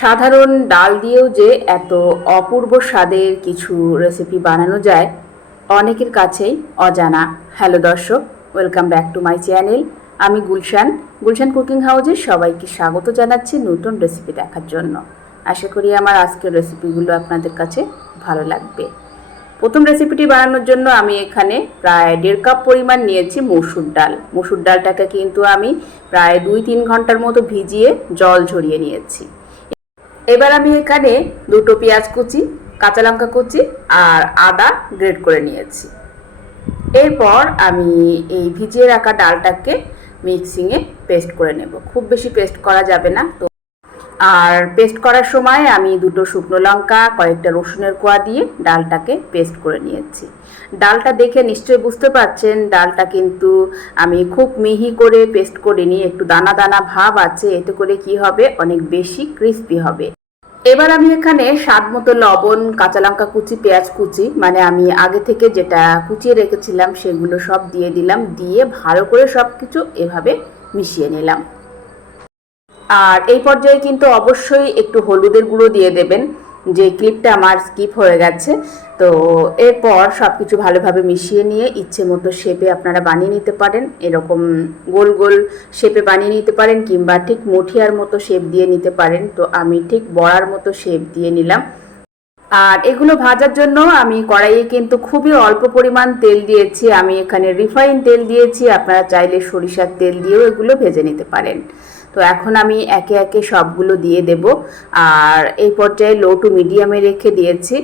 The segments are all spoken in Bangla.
সাধারণ ডাল দিয়েও যে এত অপূর্ব স্বাদের কিছু রেসিপি বানানো যায়, অনেকের কাছেই অজানা। হ্যালো দর্শক welcome back to my channel আমি গুলশান। গুলশান কুকিং হাউজে সবাইকে স্বাগত জানাচ্ছি নতুন রেসিপি দেখার জন্য। আশা করি আমার আজকের রেসিপিগুলো আপনাদের কাছে ভালো লাগবে। প্রথম রেসিপিটি বানানোর জন্য আমি এখানে প্রায় দেড় কাপ পরিমাণ নিয়েছি মসুর ডাল। মসুর ডালটাকে কিন্তু আমি প্রায় দুই তিন ঘণ্টার মতো ভিজিয়ে জল ঝরিয়ে নিয়েছি। এবার আমি এখানে দুটো পেঁয়াজ কুচি, কাঁচা লঙ্কা কুচি আর আদা গ্রেড করে নিয়েছি। এরপর আমি এই ভিজিয়ে রাখা ডালটাকে মিক্সিংয়ে পেস্ট করে নেব। খুব বেশি পেস্ট করা যাবে না তো। আর পেস্ট করার সময় আমি দুটো শুকনো লঙ্কা, কয়েকটা রসুনের কোয়া দিয়ে ডালটাকে পেস্ট করে নিয়েছি। ডালটা দেখে নিশ্চয়ই বুঝতে পারছেন, ডালটা কিন্তু আমি খুব মিহি করে পেস্ট করিনি, একটু দানা দানা ভাব আছে, এতে করে কি হবে? অনেক বেশি ক্রিস্পি হবে। এবার আমি এখানে স্বাদ মতো লবণ, কাঁচা লঙ্কা কুচি, পেঁয়াজ কুচি মানে আমি আগে থেকে যেটা কুচিয়ে রেখেছিলাম সেগুলো সব দিয়ে দিলাম, দিয়ে ভালো করে সব কিছু এভাবে মিশিয়ে নিলাম। আর এই পর্যায়ে কিন্তু অবশ্যই একটু হলুদের গুঁড়ো দিয়ে দেবেন। যে ক্লিপটা আমার স্কিপ হয়ে গেছে, তো এরপর সব কিছু ভালোভাবে মিশিয়ে নিয়ে ইচ্ছে মতো শেপে আপনারা বানিয়ে নিতে পারেন। এরকম গোল গোল শেপে বানিয়ে নিতে পারেন কিংবা ঠিক মুঠিয়ার মতো শেপ দিয়ে নিতে পারেন। তো আমি ঠিক বড়ার মতো শেপ দিয়ে নিলাম। আর এগুলো ভাজার জন্য আমি কড়াইয়ে কিন্তু খুবই অল্প পরিমাণ তেল দিয়েছি। আমি এখানে রিফাইন তেল দিয়েছি। আপনারা চাইলে সরিষার তেল দিয়েও এগুলো ভেজে নিতে পারেন। তো এখন আমি একে একে সবগুলো দিয়ে দেব। আর এই পর্যায়ে লো টু মিডিয়ামে রেখে দিয়েছি,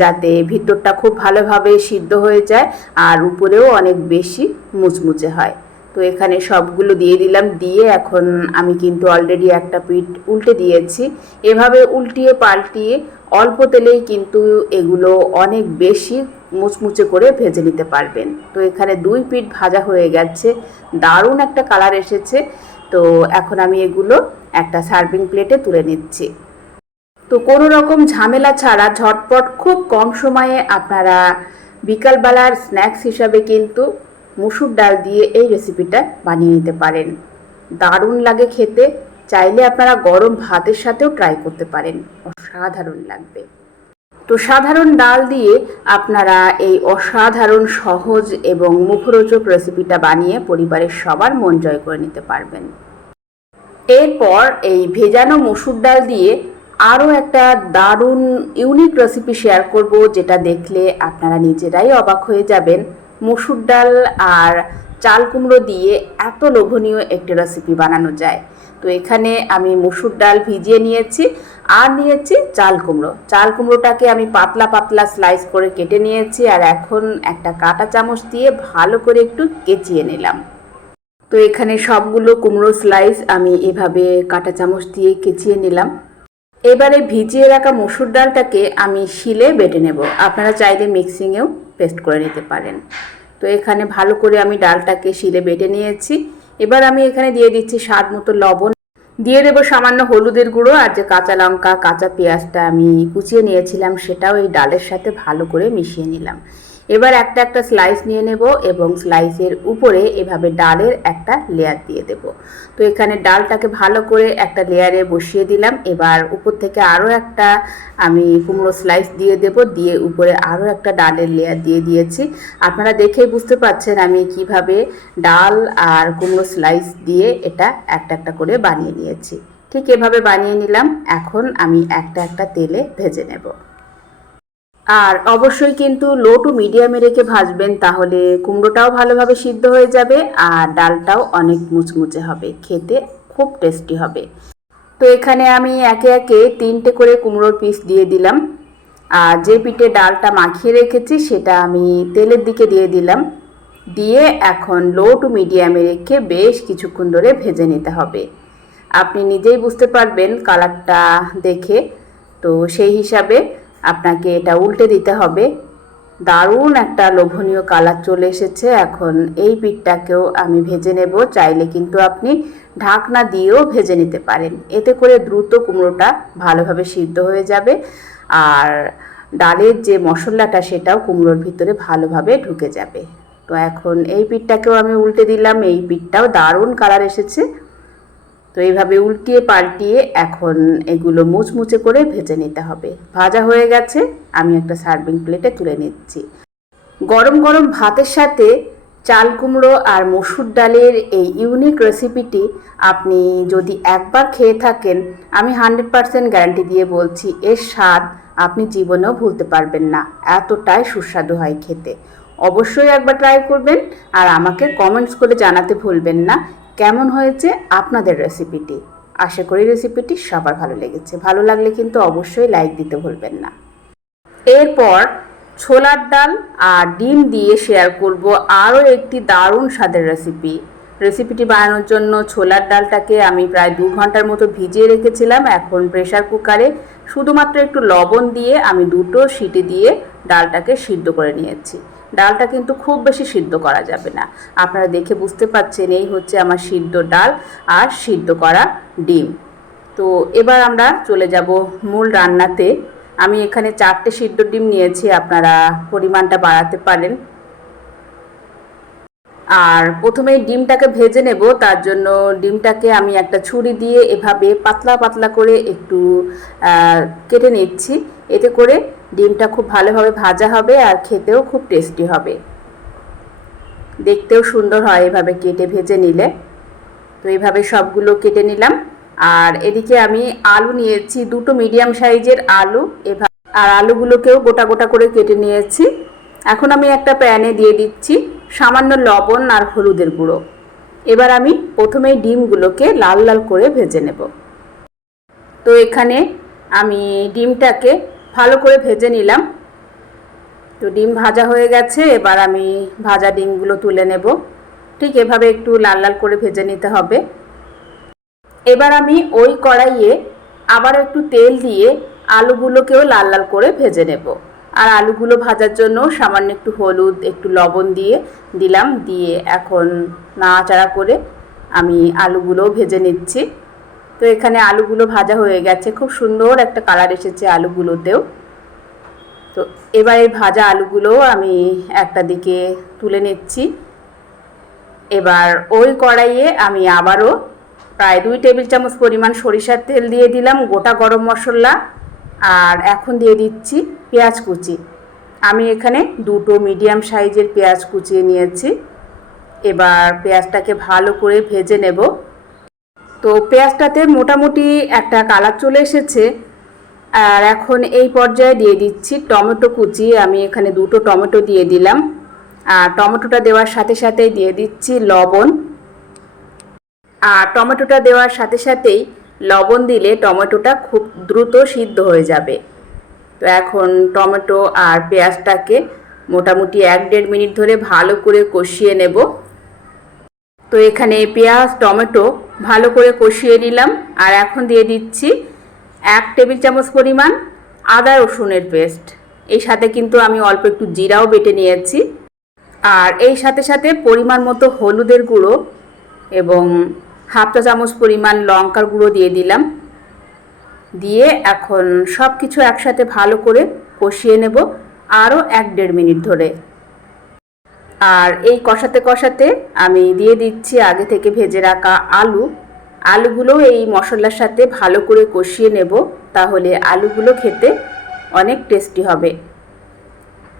যাতে ভিতরটা খুব ভালোভাবে সিদ্ধ হয়ে যায় আর উপরেও অনেক বেশি মুচমুচে হয়। তো এখানে সবগুলো দিয়ে দিলাম, দিয়ে এখন আমি কিন্তু অলরেডি একটা পিঠ উল্টে দিয়েছি। এভাবে উল্টিয়ে পাল্টিয়ে অল্প তেলেই কিন্তু এগুলো অনেক বেশি মুচমুচে করে ভেজে নিতে পারবেন। তো এখানে দুই পিঠ ভাজা হয়ে গেছে, দারুণ একটা কালার এসেছে। তো এখন আমি এগুলো একটা সার্ভিং প্লেটে তুলে নিচ্ছি। তো কোনো রকম ঝামেলা ছাড়া ঝটপট খুব কম সময়ে আপনারা বিকালবেলার স্ন্যাক্স হিসাবে কিন্তু মুসুর ডাল দিয়ে এই রেসিপিটা বানিয়ে নিতে পারেন। দারুণ লাগে খেতে, চাইলে আপনারা গরম ভাতের সাথেও ট্রাই করতে পারেন। অসাধারণ লাগবে। তো সাধারণ ডাল দিয়ে আপনারা এই অসাধারণ, সহজ এবং মুখরোচক রেসিপিটা বানিয়ে পরিবারের সবার মন জয় করে নিতে পারবেন। এরপর এই ভেজানো মসুর ডাল দিয়ে আরও একটা দারুণ ইউনিক রেসিপি শেয়ার করব, যেটা দেখলে আপনারা নিজেরাই অবাক হয়ে যাবেন। মসুর ডাল আর চাল কুমড়ো দিয়ে এত লোভনীয় একটি রেসিপি বানানো যায়। তো এখানে আমি মসুর ডাল ভিজিয়ে নিয়েছি আর নিয়েছি চাল কুমড়ো। চাল কুমড়োটাকে আমি পাতলা পাতলা স্লাইস করে কেটে নিয়েছি আর এখন একটা কাঁটা চামচ দিয়ে ভালো করে একটু কেচিয়ে নিলাম। তো এখানে সবগুলো কুমড়ো স্লাইস আমি এভাবে কাঁটা চামচ দিয়ে কেচিয়ে নিলাম। এবারে ভিজিয়ে রাখা মসুর ডালটাকে আমি শিলে বেটে নেব। আপনারা চাইলে মিক্সিংয়েও পেস্ট করে নিতে পারেন। তো এখানে ভালো করে আমি ডালটাকে শিলে বেটে নিয়েছি। এবার আমি এখানে দিয়ে দিচ্ছি স্বাদ মতো লবণ। দিয়ে দেবো সামান্য হলুদের গুঁড়ো আর যে কাঁচা লঙ্কা, কাঁচা পেঁয়াজটা আমি কুচিয়ে নিয়েছিলাম সেটাও এই ডালের সাথে ভালো করে মিশিয়ে নিলাম। এবার একটা একটা স্লাইস নিয়ে নেব এবং স্লাইসের উপরে এভাবে ডালের একটা লেয়ার দিয়ে দেব। তো এখানে ডালটাকে ভালো করে একটা লেয়ারে বসিয়ে দিলাম। এবার উপর থেকে আরও একটা আমি কুমড়ো স্লাইস দিয়ে দেব, দিয়ে উপরে আরও একটা ডালের লেয়ার দিয়ে দিয়েছি। আপনারা দেখেই বুঝতে পারছেন আমি কীভাবে ডাল আর কুমড়ো স্লাইস দিয়ে এটা একটা একটা করে বানিয়ে নিয়েছি। ঠিক এভাবে বানিয়ে নিলাম। এখন আমি একটা একটা তেলে ভেজে নেব। আর অবশ্যই কিন্তু লো টু মিডিয়ামে রেখে ভাজবেন, তাহলে কুমড়োটাও ভালোভাবে সিদ্ধ হয়ে যাবে আর ডালটাও অনেক মুচমুচে হবে, খেতে খুব টেস্টি হবে। তো এখানে আমি একে একে তিনটে করে কুমড়োর পিস দিয়ে দিলাম। আর যে পিঠে ডালটা মাখিয়ে রেখেছি, সেটা আমি তেলের দিকে দিয়ে দিলাম। দিয়ে এখন লো টু মিডিয়ামে রেখে বেশ কিছুক্ষণ ধরে ভেজে নিতে হবে। আপনি নিজেই বুঝতে পারবেন কালারটা দেখে। তো সেই হিসাবে আপনাকে এটা উল্টে দিতে হবে। দারুণ একটা লোভনীয় কালার চলে এসেছে। এখন এই পিঠটাকেও আমি ভেজে নেব। চাইলে কিন্তু আপনি ঢাকনা দিয়েও ভেজে নিতে পারেন। এতে করে দ্রুত কুমড়োটা ভালোভাবে সিদ্ধ হয়ে যাবে। আর ডালের যে মশলাটা, সেটাও কুমড়োর ভিতরে ভালোভাবে ঢুকে যাবে। তো এখন এই পিঠটাকেও আমি উল্টে দিলাম। এই পিঠটাও দারুণ কালার এসেছে। তো এইভাবে উল্টিয়ে পাল্টিয়ে এখন এগুলো মুচমুচে করে ভেজে নিতে হবে। ভাজা হয়ে গেছে, আমি একটা সার্ভিং প্লেটে তুলে নিচ্ছি। গরম গরম ভাতের সাথে চাল কুমড়ো আর মসুর ডালের এই ইউনিক রেসিপিটি আপনি যদি একবার খেয়ে থাকেন, আমি হান্ড্রেড পারসেন্ট গ্যারান্টি দিয়ে বলছি, এর স্বাদ আপনি জীবনেও ভুলতে পারবেন না, এতটাই সুস্বাদু হয় খেতে। অবশ্যই একবার ট্রাই করবেন আর আমাকে কমেন্টস করে জানাতে ভুলবেন না। কেমন হয়েছে আপনাদের রেসিপিটি আশা করি রেসিপিটি সবার ভালো লেগেছে। ভালো লাগলে কিন্তু অবশ্যই লাইক দিতে ভুলবেন না। এরপর ছোলার ডাল আর ডিম দিয়ে শেয়ার করব আরও একটি দারুণ স্বাদের রেসিপি রেসিপিটি বানানোর জন্য ছোলার ডালটাকে আমি প্রায় দু ঘণ্টার মতো ভিজিয়ে রেখেছিলাম। এখন প্রেশার কুকারে শুধুমাত্র একটু লবণ দিয়ে আমি দুটো সিটি দিয়ে ডালটাকে সিদ্ধ করে নিয়েছি। ডালটা কিন্তু খুব বেশি সিদ্ধ করা যাবে না। আপনারা দেখে বুঝতে পাচ্ছেন এই হচ্ছে আমার সিদ্ধ ডাল আর সিদ্ধ করা ডিম। তো এবার আমরা চলে যাব মূল রান্নাতে। আমি এখানে চারটে সিদ্ধ ডিম নিয়েছি, আপনারা পরিমাণটা বাড়াতে পারেন। আর প্রথমে ডিমটাকে ভেজে নেব, তার জন্য ডিমটাকে আমি একটা ছুরি দিয়ে এভাবে পাতলা পাতলা করে একটু কেটে নিচ্ছি। এতে করে ডিমটা খুব ভালোভাবে ভাজা হবে আর খেতেও খুব টেস্টি হবে। দেখতেও সুন্দর হয় এভাবে কেটে ভেজে নিলে। তো এইভাবে সবগুলো কেটে নিলাম। আর এদিকে আমি আলু নিয়েছি, দুটো মিডিয়াম সাইজের আলু। এভাবে আর আলুগুলোকেও গোটা গোটা করে কেটে নিয়েছি। এখন আমি একটা প্যানে দিয়ে দিচ্ছি সামান্য লবণ আর হলুদের গুঁড়ো। এবার আমি প্রথমেই ডিমগুলোকে লাল লাল করে ভেজে নেব। তো এখানে আমি ডিমটাকে ভালো করে ভেজে নিলাম। তো ডিম ভাজা হয়ে গেছে, এবার আমি ভাজা ডিমগুলো তুলে নেব। ঠিক এভাবে একটু লাল লাল করে ভেজে নিতে হবে। এবার আমি ওই কড়াইয়ে আবার একটু তেল দিয়ে আলুগুলোকেও লাল লাল করে ভেজে নেব। আর আলুগুলো ভাজার জন্য সামান্য একটু হলুদ, একটু লবণ দিয়ে দিলাম। দিয়ে এখন নাড়াচাড়া করে আমি আলুগুলো ভেজে নিচ্ছি। তো এখানে আলুগুলো ভাজা হয়ে গেছে। খুব সুন্দর একটা কালার এসেছে আলুগুলোতেও। তো এবার এই ভাজা আলুগুলো আমি একটা দিকে তুলে নিচ্ছি। এবার ওই কড়াইয়ে আমি আবারও প্রায় দুই টেবিল চামচ পরিমাণ সরিষার তেল দিয়ে দিলাম, গোটা গরম মশলা, আর এখন দিয়ে দিচ্ছি পেঁয়াজ কুচি। আমি এখানে দুটো মিডিয়াম সাইজের পেঁয়াজ কুচিয়ে নিয়েছি। এবার পেঁয়াজটাকে ভালো করে ভেজে নেব। তো পেঁয়াজটাতে মোটামুটি একটা কালার চলে এসেছে। আর এখন এই পর্যায়ে দিয়ে দিচ্ছি টমেটো কুচি। আমি এখানে দুটো টমেটো দিয়ে দিলাম। আর টমেটোটা দেওয়ার সাথে সাথেই দিয়ে দিচ্ছি লবণ। আর টমেটোটা দেওয়ার সাথে সাথেই লবণ দিলে টমেটোটা খুব দ্রুত সিদ্ধ হয়ে যাবে। তো এখন টমেটো আর পেঁয়াজটাকে মোটামুটি এক দেড় মিনিট ধরে ভালো করে কষিয়ে নেব। তো এখানে পেঁয়াজ, টমেটো ভালো করে কষিয়ে নিলাম। আর এখন দিয়ে দিচ্ছি এক টেবিল চামচ পরিমাণ আদা রসুনের পেস্ট। এই সাথে কিন্তু আমি অল্প একটু জিরাও বেটে নিয়েছি। আর এই সাথে সাথে পরিমাণ মতো হলুদের গুঁড়ো এবং হাফ চা চামচ পরিমাণ লঙ্কার গুঁড়ো দিয়ে দিলাম। দিয়ে এখন সব কিছু একসাথে ভালো করে কষিয়ে নেব আরও এক দেড় মিনিট ধরে। আর এই কষাতে কষাতে আমি দিয়ে দিচ্ছি আগে থেকে ভেজে রাখা আলু। আলুগুলো এই মশলার সাথে ভালো করে কষিয়ে নেব, তাহলে আলুগুলো খেতে অনেক টেস্টি হবে।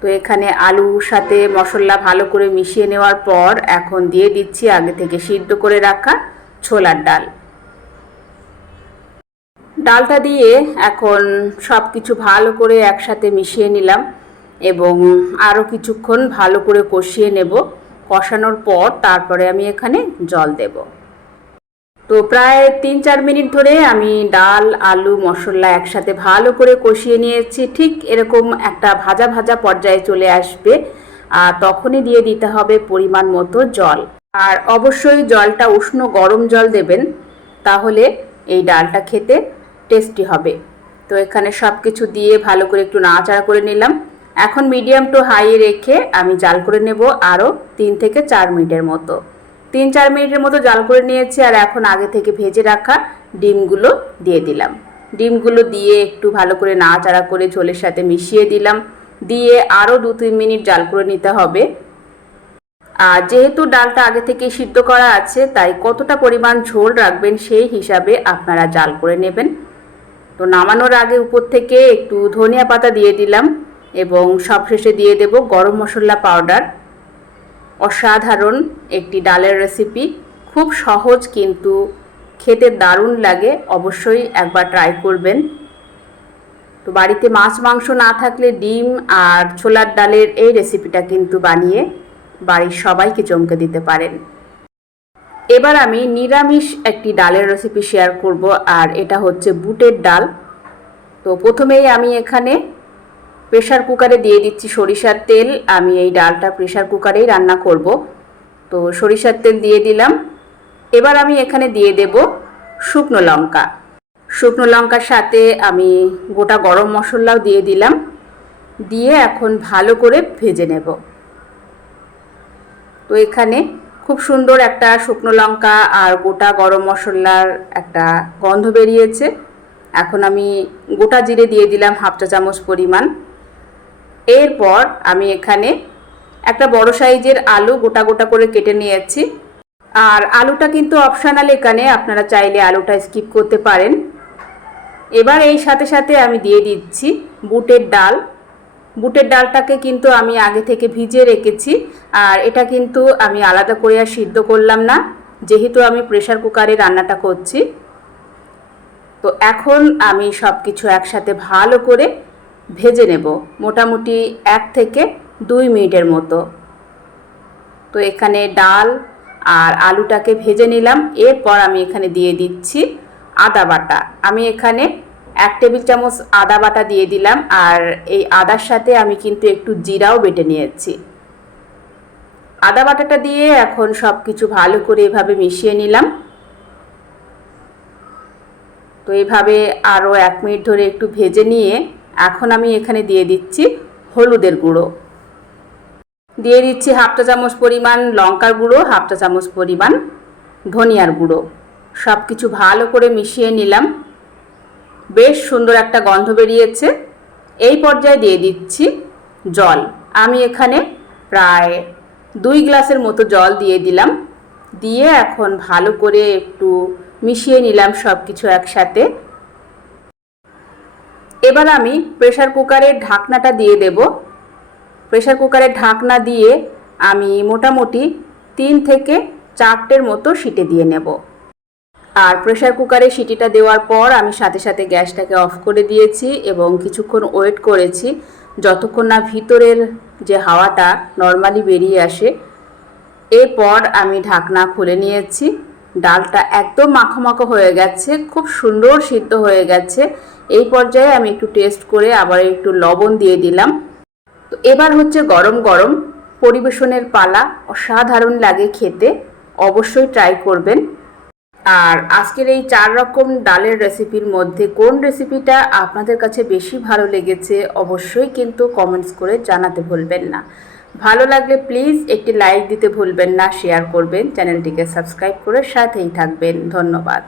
তো এখানে আলুর সাথে মশলা ভালো করে মিশিয়ে নেওয়ার পর এখন দিয়ে দিচ্ছি আগে থেকে সিদ্ধ করে রাখা ছোলার ডাল। ডালটা দিয়ে এখন সব কিছু ভালো করে একসাথে মিশিয়ে নিলাম। এবং আরও কিছুক্ষণ ভালো করে কষিয়ে নেব। কষানোর পর তারপরে আমি এখানে জল দেব। তো প্রায় তিন চার মিনিট ধরে আমি ডাল, আলু, মশলা একসাথে ভালো করে কষিয়ে নিয়েছি। ঠিক এরকম একটা ভাজা ভাজা পর্যায়ে চলে আসবে। আর তখনই দিয়ে দিতে হবে পরিমাণ মতো জল। আর অবশ্যই জলটা উষ্ণ গরম জল দেবেন, তাহলে এই ডালটা খেতে টেস্টি হবে। তো এখানে সব কিছু দিয়ে ভালো করে একটু নাড়াচাড়া করে নিলাম। এখন মিডিয়াম টু হাই রেখে আমি জাল করে নেব আরও তিন থেকে চার মিনিটের মতো। তিন চার মিনিটের মতো জাল করে নিয়েছি আর এখন আগে থেকে ভেজে রাখা ডিমগুলো দিয়ে দিলাম। ডিমগুলো দিয়ে একটু ভালো করে নাড়াচাড়া করে ঝোলের সাথে মিশিয়ে দিলাম। দিয়ে আরও দু তিন মিনিট জাল করে নিতে হবে। আর যেহেতু ডালটা আগে থেকে সিদ্ধ করা আছে, তাই কতটা পরিমাণ ঝোল রাখবেন সেই হিসাবে আপনারা জাল করে নেবেন। তো নামানোর আগে উপর থেকে একটু ধনিয়া পাতা দিয়ে দিলাম। এবং সবশেষে দিয়ে দেব গরম মশলা পাউডার। অসাধারণ একটি ডালের রেসিপি খুব সহজ কিন্তু খেতে দারুণ লাগে, অবশ্যই একবার ট্রাই করবেন। তো বাড়িতে মাছ, মাংস না থাকলে ডিম আর ছোলার ডালের এই রেসিপিটা কিন্তু বানিয়ে বাড়ির সবাইকে চমকে দিতে পারেন। এবার আমি নিরামিষ একটি ডালের রেসিপি শেয়ার করব, আর এটা হচ্ছে বুটের ডাল। তো প্রথমেই আমি এখানে প্রেশার কুকারে দিয়ে দিচ্ছি সরিষার তেল। আমি এই ডালটা প্রেশার কুকারেই রান্না করব। তো সরিষার তেল দিয়ে দিলাম। এবার আমি এখানে দিয়ে দেব শুকনো লঙ্কা। শুকনো লঙ্কার সাথে আমি গোটা গরম মশলাও দিয়ে দিলাম। দিয়ে এখন ভালো করে ভেজে নেব। তো এখানে খুব সুন্দর একটা শুকনো লঙ্কা আর গোটা গরম মশলার একটা গন্ধ বেরিয়েছে। এখন আমি গোটা জিরে দিয়ে দিলাম হাফ চা চামচ পরিমাণ। এরপর আমি এখানে একটা বড় সাইজের আলু গোটা গোটা করে কেটে নিয়েছি। আর আলুটা কিন্তু অপশানাল এখানে, আপনারা চাইলে আলুটা স্কিপ করতে পারেন। এবার এই সাথে সাথে আমি দিয়ে দিচ্ছি বুটের ডাল। বুটের ডালটাকে কিন্তু আমি আগে থেকে ভিজিয়ে রেখেছি, আর এটা কিন্তু আমি আলাদা করে আর সিদ্ধ করলাম না, যেহেতু আমি প্রেশার কুকারে রান্নাটা করছি। তো এখন আমি সব কিছু একসাথে ভালো করে ভেজে নেব মোটামুটি এক থেকে দুই মিনিটের মতো। তো এখানে ডাল আর আলুটাকে ভেজে নিলাম। এরপর আমি এখানে দিয়ে দিচ্ছি আদা বাটা। আমি এখানে এক টেবিল চামচ আদা বাটা দিয়ে দিলাম আর এই আদার সাথে আমি কিন্তু একটু জিরাও বেটে নিয়েছি। আদা বাটাটা দিয়ে এখন সব কিছু ভালো করে এভাবে মিশিয়ে নিলাম। তো এভাবে আরও এক মিনিট ধরে একটু ভেজে নিয়ে এখন আমি এখানে দিয়ে দিচ্ছি হলুদের গুঁড়ো। দিয়ে দিচ্ছি হাফটা চামচ পরিমাণ লঙ্কার গুঁড়ো হাফটা চামচ পরিমাণ ধনিয়ার গুঁড়ো। সব কিছু ভালো করে মিশিয়ে নিলাম। বেশ সুন্দর একটা গন্ধ বেরিয়েছে। এই পর্যায়ে দিয়ে দিচ্ছি জল। আমি এখানে প্রায় দুই গ্লাসের মতো জল দিয়ে দিলাম। দিয়ে এখন ভালো করে একটু মিশিয়ে নিলাম সব কিছু একসাথে। এবার আমি প্রেশার কুকারের ঢাকনাটা দিয়ে দেব। প্রেশার কুকারের ঢাকনা দিয়ে আমি মোটামুটি তিন থেকে চারটের মতো সিটে দিয়ে নেব। আর প্রেশার কুকারে সিটিটা দেওয়ার পর আমি সাথে সাথে গ্যাসটাকে অফ করে দিয়েছি এবং কিছুক্ষণ ওয়েট করেছি যতক্ষণ না ভিতরের যে হাওয়াটা নর্মালি বেরিয়ে আসে। এরপর আমি ঢাকনা খুলে নিয়েছি। ডালটা একদম মাখো হয়ে গেছে, খুব সুন্দর সিদ্ধ হয়ে গেছে। এই পর্যায়ে আমি একটু টেস্ট করে আবার একটু লবণ দিয়ে দিলাম। তো এবার হচ্ছে গরম গরম পরিবেশনের পালা, অসাধারণ লাগে খেতে, অবশ্যই ট্রাই করবেন। আর আজকের এই চার রকম ডালের রেসিপির মধ্যে কোন রেসিপিটা আপনাদের কাছে বেশি ভালো লেগেছে, অবশ্যই কিন্তু কমেন্টস করে জানাতে ভুলবেন না। ভালো লাগলে প্লিজ একটি লাইক দিতে ভুলবেন না শেয়ার করবেন চ্যানেলটিকে সাবস্ক্রাইব করে সাথেই থাকবেন। ধন্যবাদ।